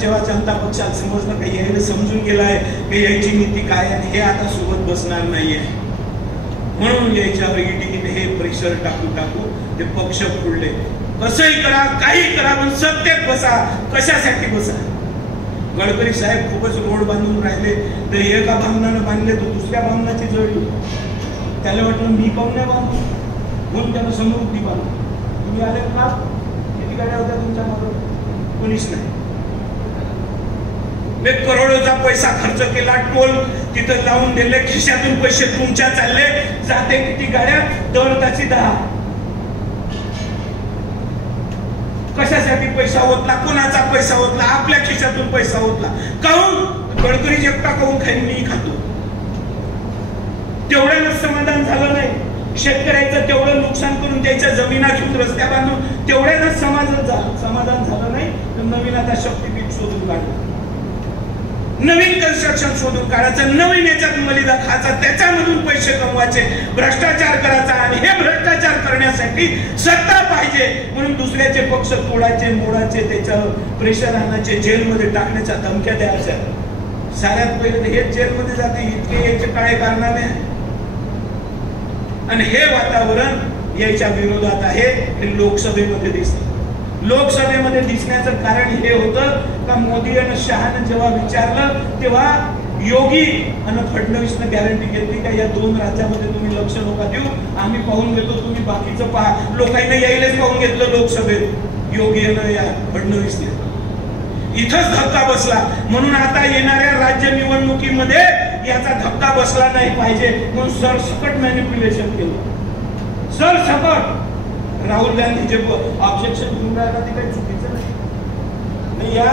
जेव्हा जनता पक्षात समजलं काही यायला समजून गेलाय की याची नीती काय आणि हे आता सोबत बसणार नाहीये म्हणून याच्यावर ईडीने हे प्रेशर टाकू ते पक्ष फोडले. कसंही करा काही करा पण सत्तेत बसा. कशासाठी बसा? गडकरी साहेब खूपच रोड बांधून राहिले तर एका बांधणानं बांधले तर दुसऱ्या बांधणाची जळली. त्याला वाटलं मी काऊन नाही बांधू म्हणून त्यानं समृद्धी बांधली. तुम्ही आले का? किती गाड्या होत्या तुमच्या मागे? कोणीच नाही. करोडोचा पैसा खर्च केला. टोल तिथं लावून दिले. खिशातून पैसे तुमच्या चालले. जाते किती गाड्या? दर ताची 10. कशासाठी पैसा होतला? कोणाचा पैसा होतला? आपल्या खिशातून पैसा होतला. काहून? गडकरी एकटा काहून खाईन मी खातो. तेवढ्यानं समाधान झालं नाही. शेतकऱ्याचं तेवढं नुकसान करून त्याच्या जमिना घेऊन रस्त्या बांधून तेवढ्यानं समाधान झालं नाही. तर नवीन आता शक्तीपीठ शोधून काढलं. नवीन कन्स्ट्रक्शन शोधून काढायचं. नवीन याच्यात मलिदा खायचा. त्याच्यामधून पैसे कमवायचे. भ्रष्टाचार करायचा. आणि हे भ्रष्टाचार करण्यासाठी सत्ता पाहिजे म्हणून दुसऱ्याचे पक्ष तोडायचे मोडायचे. त्याच्यावर प्रेशर आणायचे. जेलमध्ये टाकण्याच्या धमक्या द्यायच्या. साऱ्यात पहिले हे जेलमध्ये जाते इतके याचे काळे कारनामे. आणि हे वातावरण याच्या विरोधात आहे. हे लोकसभेमध्ये दिसतं. लोकसभेमध्ये दिसण्याचं कारण हे होतं का मोदी आणि शहानं जेव्हा विचारलं तेव्हा योगी आणि फडणवीसनं गॅरंटी घेतली का या 2 राज्यामध्ये तुम्ही लक्ष नका देऊ. आम्ही पाहून घेतो. तुम्ही बाकीचं पहा. लोकांनी यायलाच पाहून घेतलं लोकसभेत योगी आणि या फडणवीसने. इथंच धक्का बसला. म्हणून आता येणाऱ्या राज्य निवडणुकीमध्ये याचा धक्का बसला नाही पाहिजे म्हणून सरसकट मॅनिप्युलेशन केलं. सरसकट राहुल गांधी जे ऑब्जेक्शन घेऊन राहिला ते काही चुकीचं नाही. या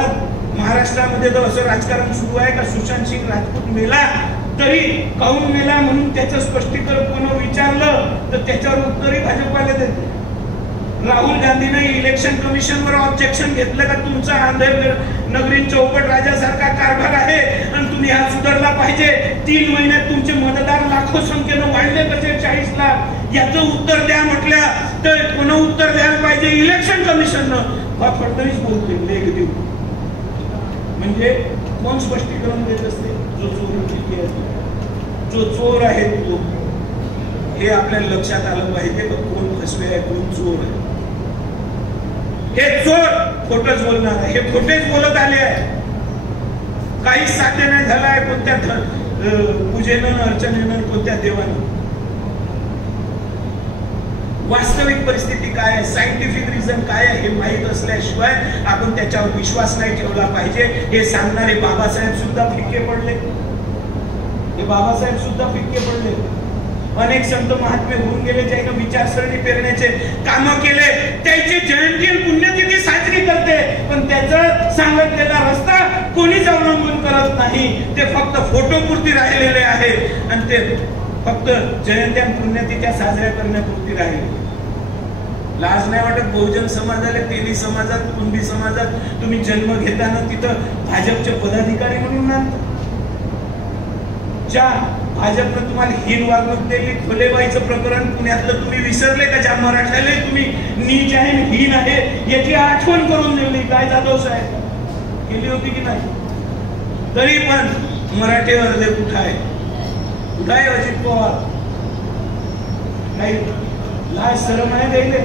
महाराष्ट्रामध्ये तर असं राजकारण सुरू आहे का सुशांत सिंग राजपूत मेला तरी काहून मेला म्हणून त्याचं स्पष्टीकरण कोण विचारलं तर त्याच्यावर उत्तरही भाजपाला देते. राहुल गांधीने इलेक्शन कमिशनवर ऑब्जेक्शन घेतलं का तुमचा आंध्र नगरी चौपट राजासारखा कारभार आहे आणि तुम्ही हा सुधारला पाहिजे. 3 महिन्यात तुमचे मतदार लाखो संख्येनं वाढले कसे 40 लाख. याचं उत्तर द्या म्हटलं तर कोण उत्तर द्यायला पाहिजे? इलेक्शन कमिशननं. फडणवीस बोलते लेख देऊ म्हणजे कोण स्पष्टीकरण देत असते? जो चोर जो चोर आहे तो. हे आपल्याला लक्षात आलं पाहिजे का कोण फसवे आहे कोण चोर आहे. हे चोर खोटच बोलणार आहे. हे खोटेच बोलत आले आहे. काहीच साध्य नाही झालं आहे कोणत्या पूजेनं अर्चनेनं कोणत्या देवानं. वास्तविक परिस्थिती काय आहे, सायंटिफिक रिझन काय आहे हे माहीत असल्याशिवाय आपण त्याच्यावर विश्वास नाही ठेवला पाहिजे. हे सांगणारे बाबासाहेब सुद्धा फिक्के पडले. हे बाबासाहेब सुद्धा फिक्के पडले. अनेक संत महात्मे होऊन गेले, ज्यानं विचारसरणी पेरण्याचे काम केले, त्याची जयंती आणि पुण्यतिथी साजरी करते, पण त्याचं सांगितलेला रस्ता कोणीच अवलंबन करत नाही. ते फक्त फोटोपुरती राहिलेले आहे आणि ते फक्त जयंती आणि पुण्यतिथ्या साजऱ्या करण्यापुरती राहिले. लाज नाही वाटत? बहुजन समाजाला, तेली समाजात, कुणबी समाजात तुम्ही जन्म घेताना तिथं भाजपचे पदाधिकारी म्हणून नांदता. ज्या भाजपनं तुम्हाला हीन वागणूक दिली, फुलेबाईचं प्रकरण पुण्यातलं तुम्ही विसरले का? ज्या मराठ्याला तुम्ही नीच आहे, हीन आहे याची आठवण करून दिली. काय जाधव साहेब केली होती की नाही? तरी पण मराठीवर जे कुठं आहे, कुठं आहे अजित पवार? काही लाज शरम आहे द्यायले?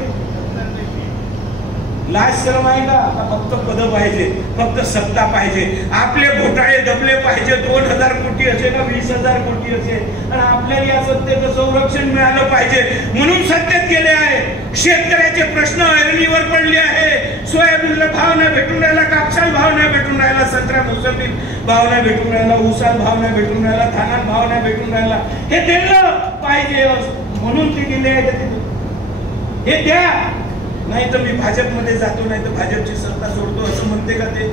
लाज शरम आहे का? फक्त पद पाहिजे, फक्त सत्ता पाहिजे, आपले घोटाळे दबले पाहिजे. 2000 कोटी असे का 20,000 कोटी असे, आणि आपल्याला या सत्तेचं संरक्षण मिळालं पाहिजे म्हणून सत्तेत गेले आहे. शेतकऱ्याचे प्रश्न ऐरणीवर पडले आहे. सोयाबीनला भाव नाही भेटून राहिला, कापसाला भाव नाही भेटून राहिला, संत्रा मोसंबीत भाव नाही भेटून राहिला, ऊसाला भाव नाही भेटून राहिला, धानाला भाव नाही भेटून राहिला. हे दिलं पाहिजे म्हणून ते गेले आहे. हे द्या, नाही तर मी भाजपमध्ये जातो, नाही तर भाजपची सत्ता सोडतो असं म्हणते का ते?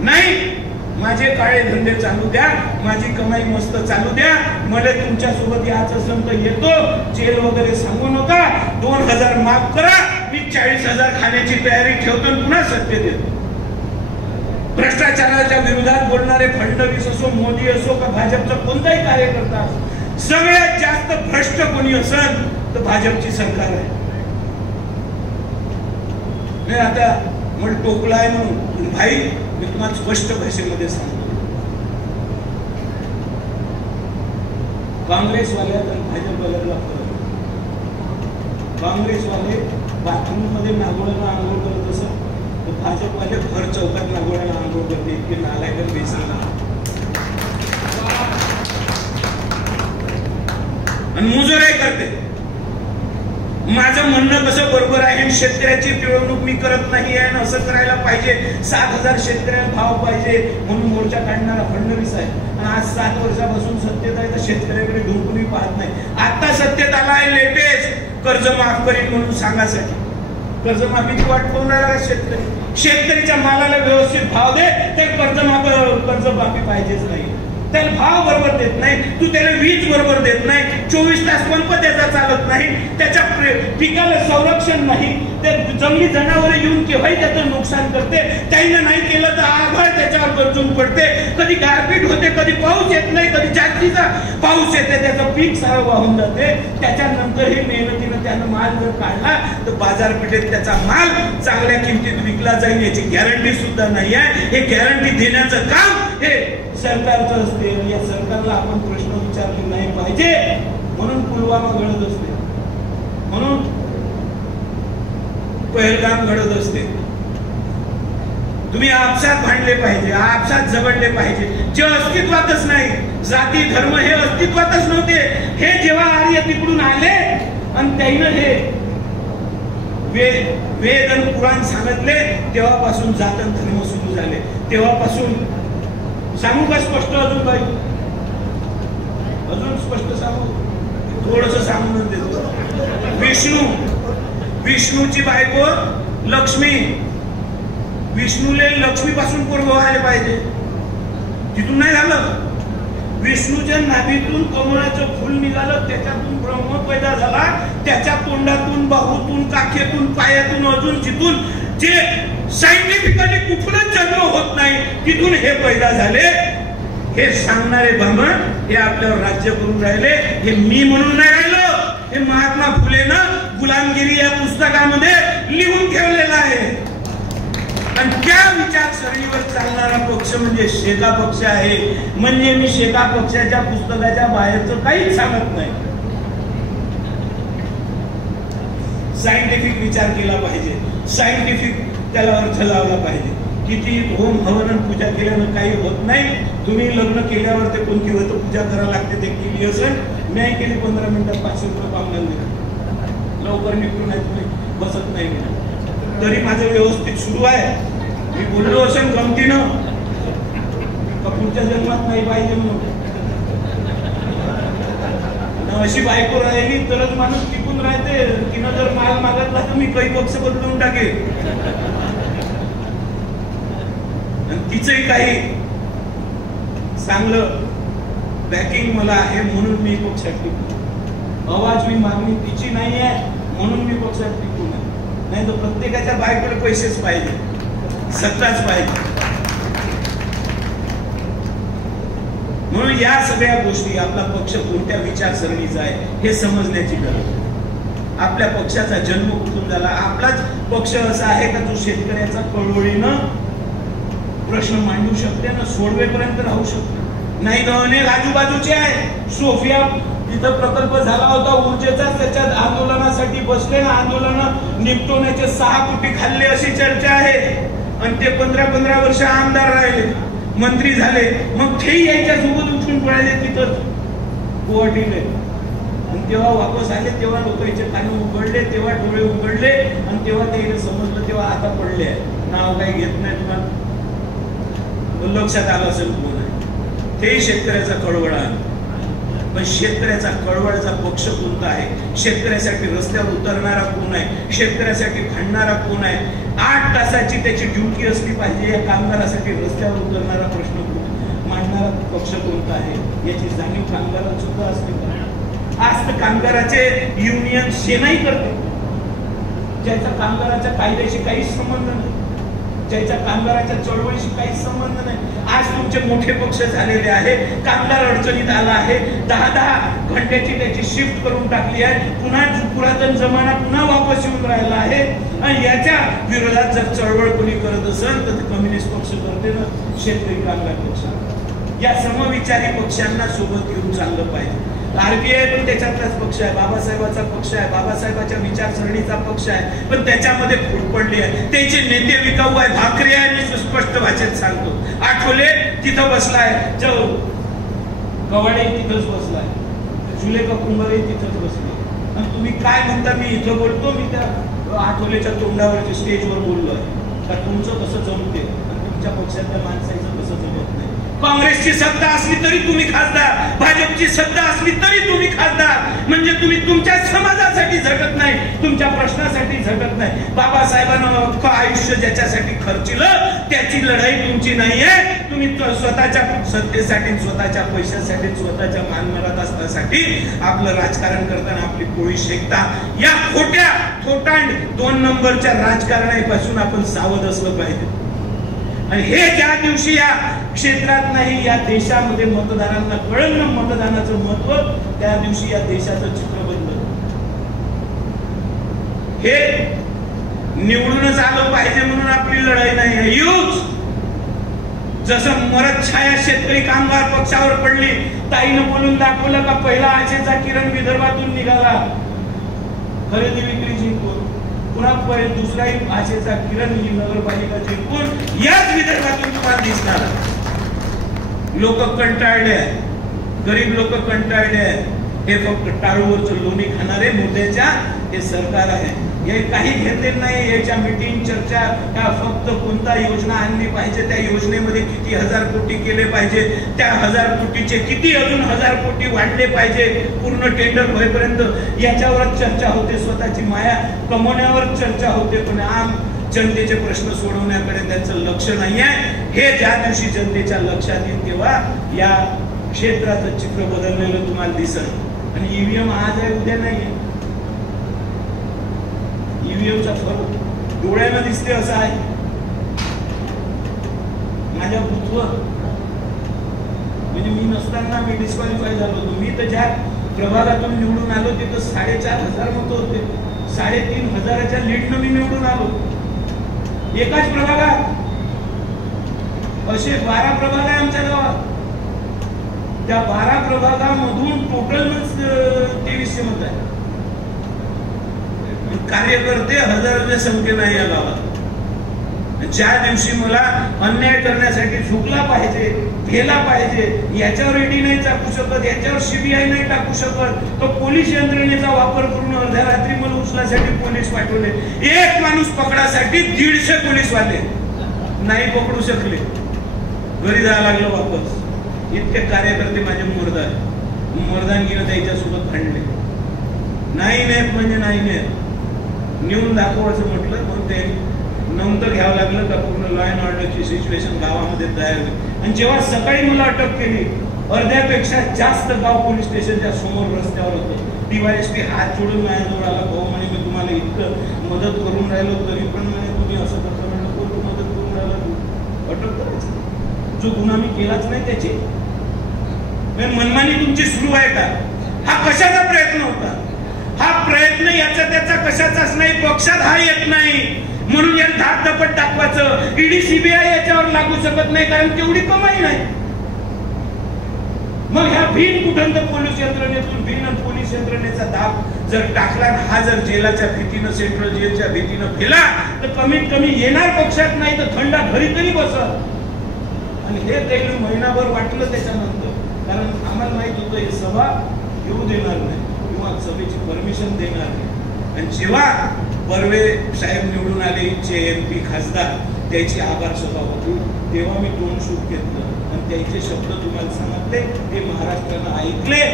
नाही, माझे काळे धंदे चालू द्या, माझी कमाई मस्त चालू द्या, मला तुमच्या सोबत याच असेल तर येतो. जेल वगैरे सांगू नका, 2000 माफ करा, मी 40,000 खाण्याची तयारी ठेवतो, पुन्हा सत्तेत येतो. भ्रष्टाचाराच्या विरोधात बोलणारे फडणवीस असो, मोदी असो का भाजपचा कोणताही कार्यकर्ता, सगळ्यात जास्त भ्रष्ट कोणी असेल तर भाजपची सरकार आहे. आता मला टोकला आहे म्हणून भाई मी तुम्हाला स्पष्ट भाषेमध्ये सांगतो, काँग्रेसवाल्यात आणि भाजपवाल्याला फरक. काँग्रेसवाले बाथरूम मध्ये नागोळ्याला आंघोळ करत असत, तर भाजपवाले भर चौकात नागोळ्याला आंघोळ करते. इतके नालायक बेसन आणि मुजोराई करते. माझं म्हणणं कसं बरोबर आहे, शेतकऱ्याची पिळवणूक मी करत नाही आहे, असं करायला पाहिजे. 7,000 शेतकऱ्याला भाव पाहिजे म्हणून मोर्चा काढणारा फडणवीस आहे, आणि आज 7 वर्षापासून सत्तेत आहे तर शेतकऱ्याकडे ढुंकूनही पाहत नाही. आता सत्तेत आला आहे लेटेस्ट कर्ज माफ करीन म्हणून सांगासाठी. कर्जमाफीची वाट पाहून राहिला शेतकरी. शेतकरीच्या मालाला व्यवस्थित भाव दे, तर कर्जमाफी पाहिजेच नाही. त्याला भाव बरोबर देत नाही, तू त्याला वीज बरोबर देत नाही, 24 तास पंप त्याचा चालत नाही, त्याच्या पिकाला संरक्षण नाही, ते जंगली जनावर येऊन केव्हाही त्याचं नुकसान करते. त्यानं नाही केलं तर आभाळ त्याच्यावर गरजून पडते. कधी गारपीट होते, कधी पाऊस येत नाही, कधी जास्तीचा पाऊस येते, त्याचं पीक सारं वाहून जाते. त्याच्यानंतर हे मेहनतीनं त्यानं माल जर काढला तर बाजारपेठेत त्याचा माल चांगल्या किमतीत विकला जाईल याची गॅरंटी सुद्धा नाही आहे. हे गॅरंटी देण्याचं काम हे सरकारचं असते. या सरकारला आपण प्रश्न विचारले नाही पाहिजे, म्हणून पुलवामा घडत असते, म्हणून पहलगाम घडत असते. तुम्ही आपसात भांडले पाहिजे, आपसात झगडले पाहिजे. जे अस्तित्वातच नाही, जाती धर्म हे अस्तित्वातच नव्हते. हे जेव्हा आर्य तिकडून आले आणि त्यानं हे वेद आणि पुराण सांगितले, तेव्हापासून जात आणि धर्म सुरू झाले. तेव्हापासून सांगू का स्पष्ट? अजून काही अजून स्पष्ट सांगू? थोडस सांगून देतो. विष्णूची बायको लक्ष्मी, विष्णूले लक्ष्मी पासून पोरग व्हायला पाहिजे, तिथून नाही झालं. विष्णूच्या नाभीतून कमळाचं फुल निघालं, त्याच्यातून ब्रह्म पैदा झाला, त्याच्या तोंडातून, बाहूतून, काखेतून, पायातून, अजून जिथून जे सायंटिफिकली कुठूनच जन्म होत नाही तिथून हे पैदा झाले. हे सांगणारे ब्राह्मण हे आपल्यावर राज्य करून राहिले. हे मी म्हणून नाही राहिलो, हे महात्मा फुलेनं गुलामगिरी या पुस्तकामध्ये लिहून ठेवलेलं आहे. आणि त्या विचारसरणीवर चालणारा पक्ष म्हणजे शेका पक्ष आहे. म्हणजे मी शेका पक्षाच्या पुस्तकाच्या बाहेरचं काहीच सांगत नाही. सायंटिफिक विचार केला पाहिजे, सायंटिफिक त्याला अर्थ लावला पाहिजे. किती होम हवन आणि पूजा केल्यानं काही होत नाही. तुम्ही लग्न केल्यावर ते कोणती होतं पूजा करायला लागते ते केली असेल. मी केली 15 मिनिटात 500 रुपये पावलं दिलं. लवकर निपटून बसत नाही मी, तरी माझं व्यवस्थित सुरू आहे. मी बोललो असेल गमतीनं का पुढच्या जन्मात नाही पाहिजे म्हणून. अशी बायको राहिली तरच माणूस टिकून राहते. तिनं जर माल मागतला तर मी काही पक्ष बदलून टाकेल. तिचंही काही चांगलं बॅकिंग मला आहे म्हणून मी पक्षात टिकू. आवाजवी मागणी तिची नाही आहे म्हणून मी पक्षात टिकू नये. नाही तर प्रत्येकाच्या बायकोला पैसेच पाहिजे, सत्ताच पाहिजे. म्हणून या सगळ्या गोष्टी आपला पक्ष कोणत्या विचारसरणीचा आहे हे समजण्याची गरज. आपल्या पक्षाचा जन्म कुठून झाला, आपलाच पक्ष असा आहे का जो शेतकऱ्याचा कळवळीनं प्रश्न मांडू शकते ना, सोडवेपर्यंत राहू शकते. नाही तर अनेक आजूबाजूचे आहे. सोफिया इथं प्रकल्प झाला होता ऊर्जेचा, त्याच्यात आंदोलनासाठी बसले ना, आंदोलन निपटवण्याचे 6 कोटी खाल्ले अशी चर्चा आहे. आणि ते 15 वर्ष आमदार राहिले, मंत्री झाले. मग तेही याच्या सोबत उठून पळाले तिथं गुवाहाटीले. आणि तेव्हा वापस आले तेव्हा लोक याचे कान उघडले, तेव्हा डोळे उघडले आणि तेव्हा ते समजलं, तेव्हा आता पडले आहे. नाव काही घेत नाही तुम्हाला लक्षात आलं असेल कोण आहे. तेही शेतकऱ्याचा कळवळा. पण शेतकऱ्याचा कळवळाचा पक्ष कोणता आहे, शेतकऱ्यासाठी रस्त्यावर उतरणारा कोण आहे, शेतकऱ्यासाठी भांडणारा कोण आहे. 8 तासाची त्याची ड्युटी असली पाहिजे. या कामगारासाठी रस्त्यावर उतरणारा प्रश्न मांडणारा पक्ष कोणता आहे याची जाणीव कामगारांना सुद्धा असते. आज तर कामगाराचे युनियन सेनाही करते, ज्याचा कामगाराच्या कायद्याशी काहीच संबंध नाही, ज्याच्या कामगाराच्या चळवळीशी काहीच संबंध नाही. आज तुमचे मोठे पक्ष झालेले आहे. कामगार अडचणीत आला आहे. 10 घंट्याची त्याची शिफ्ट करून टाकली आहे. पुन्हा पुरातन जमाना पुन्हा वापस येऊन राहिला आहे. आणि याच्या विरोधात जर चळवळ कोणी करत असेल तर कम्युनिस्ट पक्ष करते ना, शेतकरी कामगार पक्ष. या समविचारी पक्षांना सोबत घेऊन चाललं पाहिजे. आरपीआय पण त्याच्यातलाच पक्ष आहे, बाबासाहेबांचा पक्ष आहे, बाबासाहेबांच्या विचारसरणीचा पक्ष आहे. पण त्याच्यामध्ये फूट पडली आहे. त्याचे नेते विकाऊ आहे, भाकरे आहे. मी स्पष्ट भाषेत सांगतो. आठवले तिथं बसलाय, कवाडे तिथंच बसलाय, जुलेखा कुंभारे तिथंच बसले. आणि तुम्ही काय म्हणता मी इथं बोलतो, मी त्या आठवलेच्या तोंडावरच्या स्टेजवर बोललोय का तुमचं कसं जमते आणि तुमच्या पक्षातल्या माणसाचं कसं जमत नाही. काँग्रेसची सत्ता असली तरी तुम्ही खासदार, भाजपची सत्ता असली तरी तुम्ही खासदार. म्हणजे तुम्ही तुमच्या समाजासाठी झटत नाही, तुमच्या प्रश्नासाठी झटत नाही. बाबासाहेबांना अख्खं आयुष्य ज्याच्यासाठी खर्चिलं त्याची लढाई तुमची नाहीये. तुम्ही स्वतःच्या सत्तेसाठी, स्वतःच्या पैशासाठी, स्वतःच्या मानमरादासाठी आपलं राजकारण करताना आपली पोळी शेकता. या खोट्या थोटांड 2 नंबरच्या राजकारणापासून आपण सावध असलं पाहिजे. आणि हे ज्या दिवशी या क्षेत्रात नाही या देशामध्ये मतदारांना कळलं ना मतदानाचं महत्व, त्या दिवशी या देशाचं चित्र बदललं. हे निवडूनच आलं पाहिजे म्हणून आपली लढाई नाही आहे. यूज जसं मरत छाया शेतकरी कामगार पक्षावर पडली, ताईनं बोलून दाखवलं का पहिला आशेचा किरण विदर्भातून निघाला, खरेदी विक्री जिंकून. पुन्हा दुसराही आशेचा किरण ही नगरपालिका जिंकून याच विदर्भातून तुम्हाला दिसणार. लोक कंटाळले आहेत, गरीब लोक कंटाळले आहेत. हे फक्त टाळूवरचं लोणी खाणारे मुद्द्याच्या हे सरकार आहे. हे काही घेतलेलं नाही. याच्या मीटिंग चर्चा त्या फक्त कोणता योजना आणली पाहिजे, त्या योजनेमध्ये किती 1000 कोटी केले पाहिजे, त्या 1000 कोटीचे किती अजून 1000 कोटी वाढले पाहिजे पूर्ण टेंडर होईपर्यंत याच्यावरच चर्चा होते. स्वतःची माया कमवण्यावर चर्चा होते. पण आम जनतेचे प्रश्न सोडवण्याकडे त्यांचं लक्ष नाही आहे. हे ज्या दिवशी जनतेच्या लक्षात येईल तेव्हा या क्षेत्राचं चित्र बदललेलं तुम्हाला दिसत. आणि ईव्हीएम आज आहे उद्या नाहीये. ईव्हीएमचा फरक डोळ्यानं दिसते असं आहे. माझ्या बुथवर म्हणजे मी नसताना मी डिस्क्वालिफाय झालो होतो. मी तर ज्या प्रभागातून निवडून आलो तिथं 4500 मतं होते. 3500च्या लीडनं मी निवडून आलो. एकाच प्रभागात असे 12 प्रभाग आहे आमच्या गावात. त्या 12 प्रभागामधून टोटल 2300 मत आहे. कार्यकर्ते हजाराच्या संख्येने या गावात. ज्या दिवशी मला अन्याय करण्यासाठी झुकला पाहिजे, गेला पाहिजे, याच्यावर ईडी नाही टाकू शकत, याच्यावर सीबीआय नाही टाकू शकत, तो पोलीस यंत्रणेचा वापर करून अर्ध्या रात्री मला उचलासाठी पोलीस पाठवले. एक माणूस पकडासाठी 150 पोलीस वाले नाही पकडू शकले, घरी जायला लागलं वापस. इतके कार्यकर्ते माझे मर्दानगीनं त्याच्यासोबत भांडले. नाही नेत म्हणजे नाही नेत, नेऊन दाखवायचं म्हटलं. मग ते नंतर घ्यावं लागलं का पूर्ण लॉ अँड ऑर्डरची सिच्युएशन गावामध्ये तयार होईल. आणि जेव्हा सकाळी मला अटक केली, अर्ध्यापेक्षा जास्त गाव पोलीस स्टेशनच्या समोर रस्त्यावर होतं. डीवायएसपी हात जोडून माझ्याजवळ आला. भाऊ म्हणे मी तुम्हाला इतकं मदत करून राहिलो तरी पण म्हणे तुम्ही असं करता. म्हणलं कोण मदत करून राहिला, तू अटक करायचं जो गुन्हा मी केलाच नाही त्याची मनमानी तुमची सुरू आहे का? हा कशाचा प्रयत्न होता? हा प्रयत्न याचा त्याचा कशाचाच नाही, पक्षात हा येत नाही म्हणून या धाकधपट दाखवायचं. ईडी सीबीआय याच्यावर लागू शकत नाही कारण तेवढी कमाई नाही. मग ह्या भिन कुठं तर पोलीस यंत्रणेतून भिन पोलीस यंत्रणेचा दाब जर टाकला, हा जर जेलाच्या भीतीनं सेंट्रल जेलच्या भीतीनं गेला तर कमीत कमी येणार पक्षात नाही तर थंडा घरी तरी बसत. आणि हे काही महिनाभर वाटलं त्याच्यानंतर, कारण आम्हाला माहित होतं हे सभा घेऊ देणार नाही किंवा सभेची परमिशन देणार नाही. आणि जेव्हा बर्वे साहेब निवडून आले, MP खासदार, त्याची आभार सभा होती, तेव्हा मी तोंड सूट घेतलं आणि त्याचे शब्द तुम्हाला सांगितले, ते महाराष्ट्रानं ऐकले.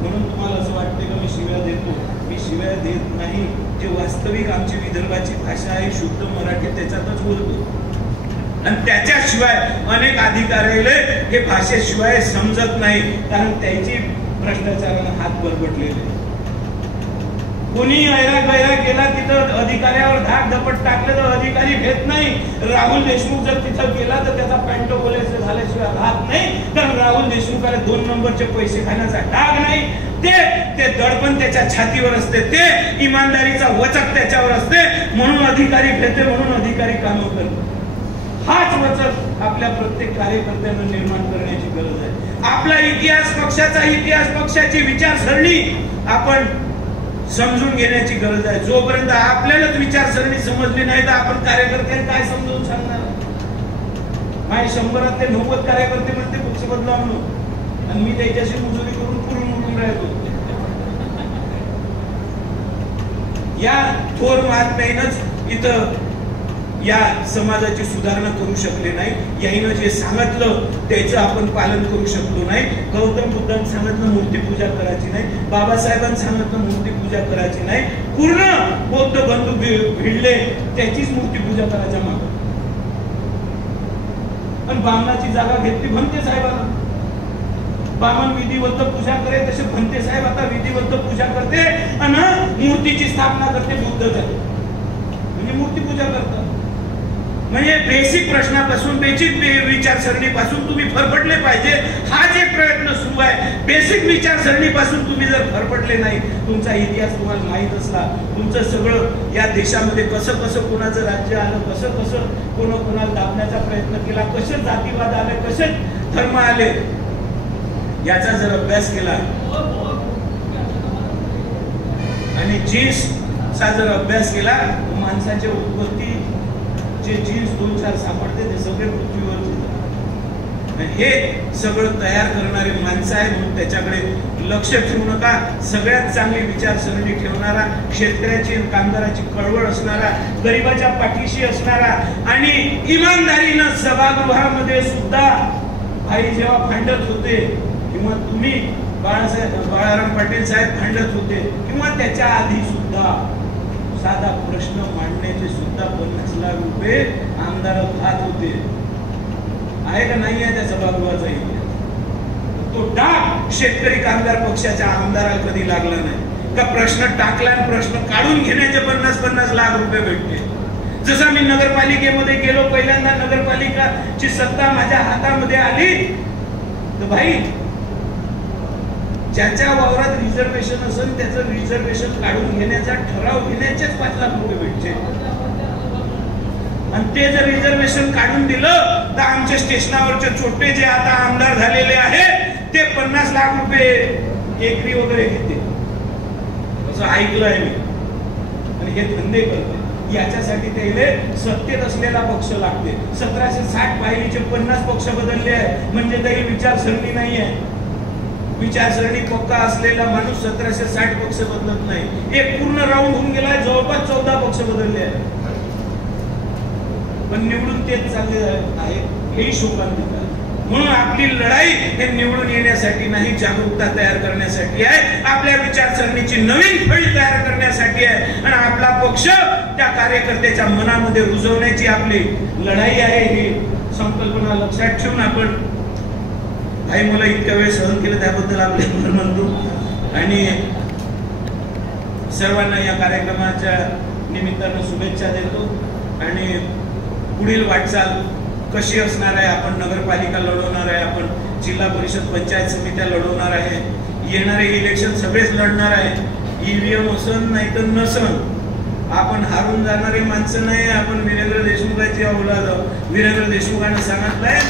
म्हणून तुम्हाला असं वाटते का मी शिव्या देतो? मी शिव्या देत नाही. जे वास्तविक आमची विदर्भाची भाषा आहे शुद्ध मराठी त्याच्यातच बोलतो. आणि त्याच्याशिवाय अनेक अधिकाऱ्याला हे भाषेशिवाय समजत नाही, कारण त्याची भ्रष्टाचारानं हात बरबटलेले. कोणी ऐरा गैरा केला तिथं अधिकाऱ्यावर धाक धपट टाकले तर अधिकारी घेत नाही. राहुल देशमुख जर तिथं गेला तर त्याचा पॅन्ट बोलायचं झाल्याशिवाय राहत नाही, कारण राहुल देशमुखाला 2 नंबरचे पैसे खाण्याचा डाग नाही. ते दडपण त्याच्या छातीवर असते, ते इमानदारीचा वचक त्याच्यावर असते, म्हणून अधिकारी घेते, म्हणून अधिकारी कामं करते. हाच वचक आपल्या प्रत्येक कार्यकर्त्यांना निर्माण करण्याची गरज आहे. आपला इतिहास, पक्षाचा इतिहास, पक्षाची विचारसरणी आपण समजून घेण्याची गरज आहे. जोपर्यंत आपल्यालाच विचारसरणी समजली नाही तर आपण कार्यकर्त्यांना काय समजून सांगणार? माझे 100 ते 90 कार्यकर्ते म्हणते पक्ष बदला म्हणून, आणि मी त्याच्याशी मुजुरी करून पुरून राहतो. या थोर महात्म्यानंच इथं या समाजाची सुधारणा करू शकले नाही. याईनं जे सांगितलं त्याचं आपण पालन करू शकलो नाही. गौतम बुद्धांनी सांगितलं मूर्तीपूजा करायची नाही, बाबासाहेबांनी सांगितलं मूर्तीपूजा करायची नाही, पूर्ण बौद्ध बंधू भिडले त्याचीच मूर्तीपूजा करायच्या मागं. आणि बामणाची जागा घेतली भंते साहेबांना. बामण विधिवत पूजा करे तसे भंते साहेब आता विधिवत पूजा करते आणि मूर्तीची स्थापना करते बुद्ध झाले म्हणजे मूर्तीपूजा करतात. म्हणजे बेसिक प्रश्नापासून, बेसिक विचारसरणीपासून तुम्ही फरफटले पाहिजे. हाच एक प्रयत्न सुरू आहे. बेसिक विचारसरणीपासून तुम्ही जर फरफटले नाही, तुमचा इतिहास तुम्हाला माहित असला, तुमचं सगळं या देशामध्ये कसं कसं कोणाचं राज्य आलं, कसं कसं कोणाला दाबण्याचा प्रयत्न केला, कसे जातीवाद आले, कसे धर्म आले, याचा जर अभ्यास केला आणि जीन्सचा जर अभ्यास केला, माणसाच्या उत्पत्ती जे जीन्स 2-4 सापडते ते सगळे पृथ्वीवर. हे सगळं तयार करणारे माणसं आहे, म्हणून त्याच्याकडे लक्ष ठेवू नका. सगळ्यात चांगली विचारसरणी ठेवणारा, शेतकऱ्याची कामगाराची कळवळ असणारा, गरिबाच्या पाठीशी असणारा आणि इमानदारीनं सभागृहामध्ये सुद्धा भाई जेव्हा भांडत होते किंवा तुम्ही बाळाराम पाटील साहेब भांडत होते किंवा त्याच्या आधी सुद्धा साधा प्रश्न मांडण्याचे सुद्धा 50 लाख रुपये आमदार खात होते. आहे का नाही आहे त्या सभागृहाचा इतिहास? तो डाग शेतकरी कामगार पक्षाच्या आमदाराला कधी लागला नाही का? प्रश्न टाकला आणि प्रश्न काढून घेण्याचे 50-50 लाख रुपये भेटते. जसं मी नगरपालिकेमध्ये गेलो, पहिल्यांदा नगरपालिकाची सत्ता माझ्या हातामध्ये आली तर भाई ज्याच्या वावरात रिझर्वेशन असेल त्याचं रिझर्वेशन काढून घेण्याचा ठराव घेण्याचेच 5 लाख रुपये भेटते. आणि ते जर रिझर्वेशन काढून दिलं तर आमच्या स्टेशनावरचे छोटे जे आता आमदार झालेले आहेत ते 50 लाख रुपये एकरी वगैरे घेते, असं ऐकलं आहे मी. आणि हे धंदे करते. याच्यासाठी त्याला सत्तेत असलेला पक्ष लागते. 1760 पाहिलीचे 50 पक्ष बदलले आहे म्हणजे त्याची विचारसरणी नाही आहे. विचारसरणी पक्का असलेला माणूस 1760 पक्ष बदलत नाही. एक पूर्ण राऊंड होऊन गेलाय, जवळपास 14 पक्ष बदलले आहेत, पण निवडून तेच चालले आहे. हेही शोकांतिक आहे. म्हणून आपली लढाई हे निवडून येण्यासाठी नाही, जागरूकता तयार करण्यासाठी आहे, आपल्या विचारसरणीची नवीन फळी तयार करण्यासाठी आहे आणि आपला पक्ष त्या कार्यकर्त्याच्या मनामध्ये रुजवण्याची आपली लढाई आहे. ही संकल्पना लक्षात ठेवून आपण भाई मला इतक्या वेळ सहन केलं त्याबद्दल आपले आभार मानतो आणि सर्वांना या कार्यक्रमाच्या निमित्तानं शुभेच्छा देतो. आणि पुढील वाटचाल कशी असणार आहे, आपण नगरपालिका लढवणार आहे, आपण जिल्हा परिषद पंचायत समित्या लढवणार आहे, येणारे इलेक्शन सगळेच लढणार आहे. ईव्हीएम असन नाही तर नसन, आपण हारून जाणारे माणसं नाही. आपण वीरेंद्र देशमुखांची औलाद आहोत. वीरेंद्र देशमुखांना सांगितलंय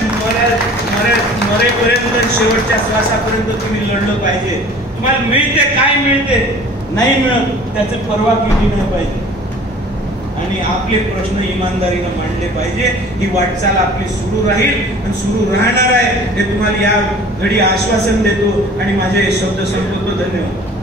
मरेपर्यंत शेवटच्या श्वासापर्यंत तुम्ही लढलं पाहिजे. तुम्हाला मिळते काय मिळते नाही मिळत त्याची पर्वा केली नाही पाहिजे आणि आपले प्रश्न इमानदारीने मांडले पाहिजे. ही वाटचाल आपली सुरू राहील आणि सुरू राहणार आहे हे तुम्हाला या घडी आश्वासन देतो आणि माझे शब्द संपवतो. धन्यवाद.